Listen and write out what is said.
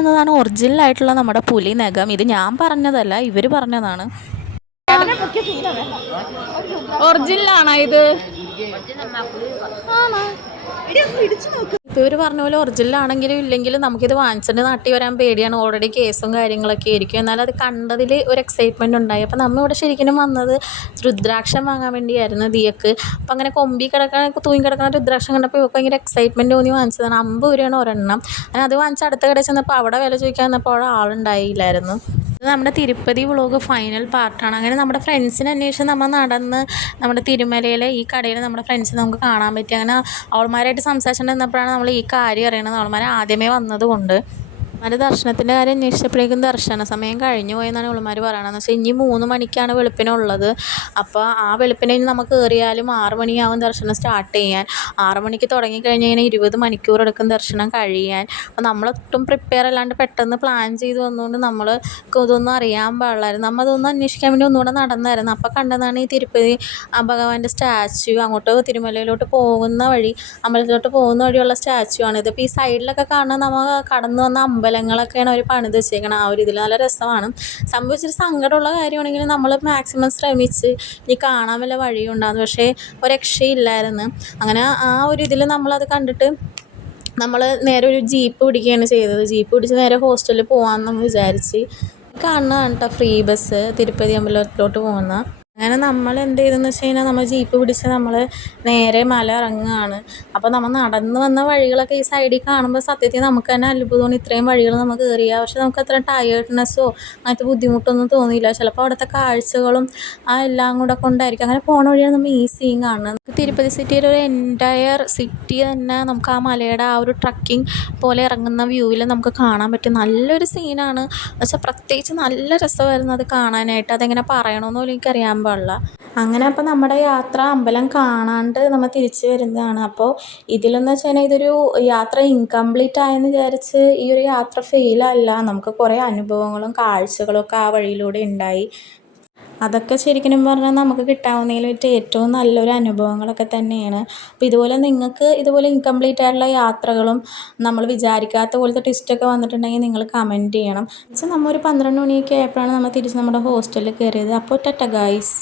കാണുന്നതാണ് ഒറിജിനൽ ആയിട്ടുള്ള നമ്മുടെ പുലി നഖം. ഇത് ഞാൻ പറഞ്ഞതല്ല, ഇവർ പറഞ്ഞതാണ്. ഒറിജിനലാണോ ഇത്? ഇവർ പറഞ്ഞ പോലെ ഒറിജിനൽ ആണെങ്കിലും ഇല്ലെങ്കിലും നമുക്കിത് വാങ്ങിച്ചിട്ട് നാട്ടിൽ വരാൻ പേടിയാണ്. ഓൾറെഡി കേസും കാര്യങ്ങളൊക്കെ ആയിരിക്കും. എന്നാൽ അത് കണ്ടതിൽ ഒരു എക്സൈറ്റ്മെൻറ്റ് ഉണ്ടായി. അപ്പോൾ നമ്മൾ ഇവിടെ ശരിക്കും വന്നത് രുദ്രാക്ഷം വാങ്ങാൻ വേണ്ടിയായിരുന്നു ദിയക്ക്. അപ്പോൾ അങ്ങനെ തൂങ്ങി കിടക്കുന്ന രുദ്രാക്ഷം കണ്ടപ്പോൾ ഇവർക്ക് ഭയങ്കര എക്സൈറ്റ്മെൻറ്റ് തോന്നി വാങ്ങിച്ചതാണ്. 50 രൂപയാണ് ഒരെണ്ണം. അങ്ങനെ അത് വാങ്ങിച്ച് അടുത്ത കടയിൽ ചെന്നപ്പോൾ അവിടെ വില ചോദിക്കാൻ വന്നപ്പോൾ അവിടെ ആളുണ്ടായില്ലായിരുന്നു. ഇത് നമ്മുടെ തിരുപ്പതി വ്ളോഗ് ഫൈനൽ പാർട്ടാണ്. അങ്ങനെ നമ്മുടെ ഫ്രണ്ട്സിനെ അന്വേഷിച്ച് നമ്മൾ നടന്ന് നമ്മുടെ തിരുമലയിലെ ഈ കടയിൽ നമ്മുടെ ഫ്രണ്ട്സിനെ നമുക്ക് കാണാൻ പറ്റി. അങ്ങനെ അവൾമാരായിട്ട് സംസാരിച്ചിട്ടുണ്ടെന്നപ്പോഴാണ് നമ്മൾ ഈ കാര്യം അറിയണത്. അവൾമാർ ആദ്യമേ വന്നതുകൊണ്ട് അവന്മാർ ദർശനത്തിൻ്റെ കാര്യം അന്വേഷിച്ചപ്പോഴേക്കും ദർശന സമയം കഴിഞ്ഞു പോയെന്നാണ് ഇവളുമാർ പറയണതെന്ന് വെച്ചാൽ ഇനി 3 മണിക്കാണ് വെളുപ്പിനുള്ളത്. അപ്പോൾ ആ വെളുപ്പിനെ ഇനി നമുക്ക് കയറിയാലും 6 മണിയാവും ദർശനം സ്റ്റാർട്ട് ചെയ്യാൻ. 6 മണിക്ക് തുടങ്ങിക്കഴിഞ്ഞ് കഴിഞ്ഞാൽ 20 മണിക്കൂർ എടുക്കും ദർശനം കഴിയാൻ. അപ്പോൾ നമ്മളൊട്ടും പ്രിപ്പയർ അല്ലാണ്ട് പെട്ടെന്ന് പ്ലാൻ ചെയ്ത് വന്നുകൊണ്ട് നമ്മൾ ഇതൊന്നും അറിയാൻ പാടില്ലായിരുന്നു. നമ്മൾ അതൊന്നും അന്വേഷിക്കാൻ വേണ്ടി ഒന്നുകൂടെ നടന്നായിരുന്നു. അപ്പോൾ കണ്ടതാണ് ഈ തിരുപ്പതി ഭഗവാന്റെ സ്റ്റാച്യു. അങ്ങോട്ട് തിരുമലയിലോട്ട് പോകുന്ന വഴി, അമ്പലത്തിലോട്ട് പോകുന്ന വഴിയുള്ള സ്റ്റാച്യു ആണ്. ഇതിപ്പോൾ ഈ സൈഡിലൊക്കെ കാണുന്ന നമ്മൾ കടന്നു വന്ന അമ്പലങ്ങളൊക്കെയാണ് അവർ പണിത് വെച്ചേക്കണം. ആ ഒരു ഇതിൽ നല്ല രസമാണ്. സംഭവിച്ചൊരു സങ്കടമുള്ള കാര്യമാണെങ്കിൽ നമ്മൾ മാക്സിമം ശ്രമിച്ച് ഇനി കാണാൻ വല്ല വഴിയുണ്ടാകുന്നു, പക്ഷേ ഒരു രക്ഷയില്ലായിരുന്നു. അങ്ങനെ ആ ഒരു ഇതിൽ നമ്മളത് കണ്ടിട്ട് നമ്മൾ നേരെ ഒരു ജീപ്പ് പിടിക്കുകയാണ് ചെയ്തത്. ജീപ്പ് പിടിച്ച് നേരെ ഹോസ്റ്റലിൽ പോകാമെന്ന് നമ്മൾ വിചാരിച്ച്. കാണുന്നതാണ് കേട്ടോ ഫ്രീ ബസ് തിരുപ്പതി അമ്പലത്തിലോട്ട് പോകുന്ന. അങ്ങനെ നമ്മൾ എന്ത് ചെയ്തെന്ന് വെച്ച് കഴിഞ്ഞാൽ നമ്മൾ ജീപ്പ് പിടിച്ച് നമ്മൾ നേരെ മല ഇറങ്ങുകയാണ്. അപ്പോൾ നമ്മൾ നടന്ന് വന്ന വഴികളൊക്കെ ഈ സൈഡിൽ കാണുമ്പോൾ സത്യത്തിൽ നമുക്ക് തന്നെ അത്ഭുതമാണ്. ഇത്രയും വഴികൾ നമുക്ക് കയറിയാൽ, പക്ഷെ നമുക്ക് അത്ര ടയേർഡ്നെസ്സോ അങ്ങനത്തെ ബുദ്ധിമുട്ടൊന്നും തോന്നിയില്ല. ചിലപ്പോൾ അവിടുത്തെ കാഴ്ചകളും ആ എല്ലാം കൂടെ കൊണ്ടായിരിക്കും. അങ്ങനെ പോണ വഴിയാണ് നമ്മൾ ഈ സീൻ കാണുന്നത്. തിരുപ്പതി സിറ്റിയുടെ ഒരു എൻറ്റയർ സിറ്റി തന്നെ നമുക്ക് ആ മലയുടെ ആ ഒരു ട്രക്കിംഗ് പോലെ ഇറങ്ങുന്ന വ്യൂവിൽ നമുക്ക് കാണാൻ പറ്റും. നല്ലൊരു സീനാണ്. പക്ഷേ പ്രത്യേകിച്ച് നല്ല രസമായിരുന്നു അത് കാണാനായിട്ട്. അതെങ്ങനെ പറയണമെന്ന് പോലും എനിക്കറിയാൻ പാടില്ല. അങ്ങനെ അപ്പോൾ നമ്മുടെ യാത്ര അമ്പലം കാണാണ്ട് നമ്മൾ തിരിച്ചു വരുന്നതാണ്. അപ്പോൾ ഇതിലെന്ന് വെച്ച് കഴിഞ്ഞാൽ ഇതൊരു യാത്ര ഇൻകംപ്ലീറ്റ് ആയെന്ന് വിചാരിച്ച് ഈ ഒരു യാത്ര ഫെയിലല്ല. നമുക്ക് കുറേ അനുഭവങ്ങളും കാഴ്ചകളും ഒക്കെ ആ വഴിയിലൂടെ ഉണ്ടായി. അതൊക്കെ ശരിക്കും പറഞ്ഞാൽ നമുക്ക് കിട്ടാവുന്നതിൽ വെച്ച് ഏറ്റവും നല്ലൊരു അനുഭവങ്ങളൊക്കെ തന്നെയാണ്. അപ്പോൾ ഇതുപോലെ നിങ്ങൾക്ക് ഇതുപോലെ ഇൻകംപ്ലീറ്റ് ആയിട്ടുള്ള യാത്രകളും നമ്മൾ വിചാരിക്കാത്ത പോലത്തെ ട്വിസ്റ്റൊക്കെ വന്നിട്ടുണ്ടെങ്കിൽ നിങ്ങൾ കമൻറ്റ് ചെയ്യണം. നമ്മൾ ഒരു 12 മണിയൊക്കെ ആയപ്പോഴാണ് നമ്മൾ തിരിച്ച് നമ്മുടെ ഹോസ്റ്റലിൽ കയറിയത്. അപ്പോൾ ടാറ്റ ഗൈസ്.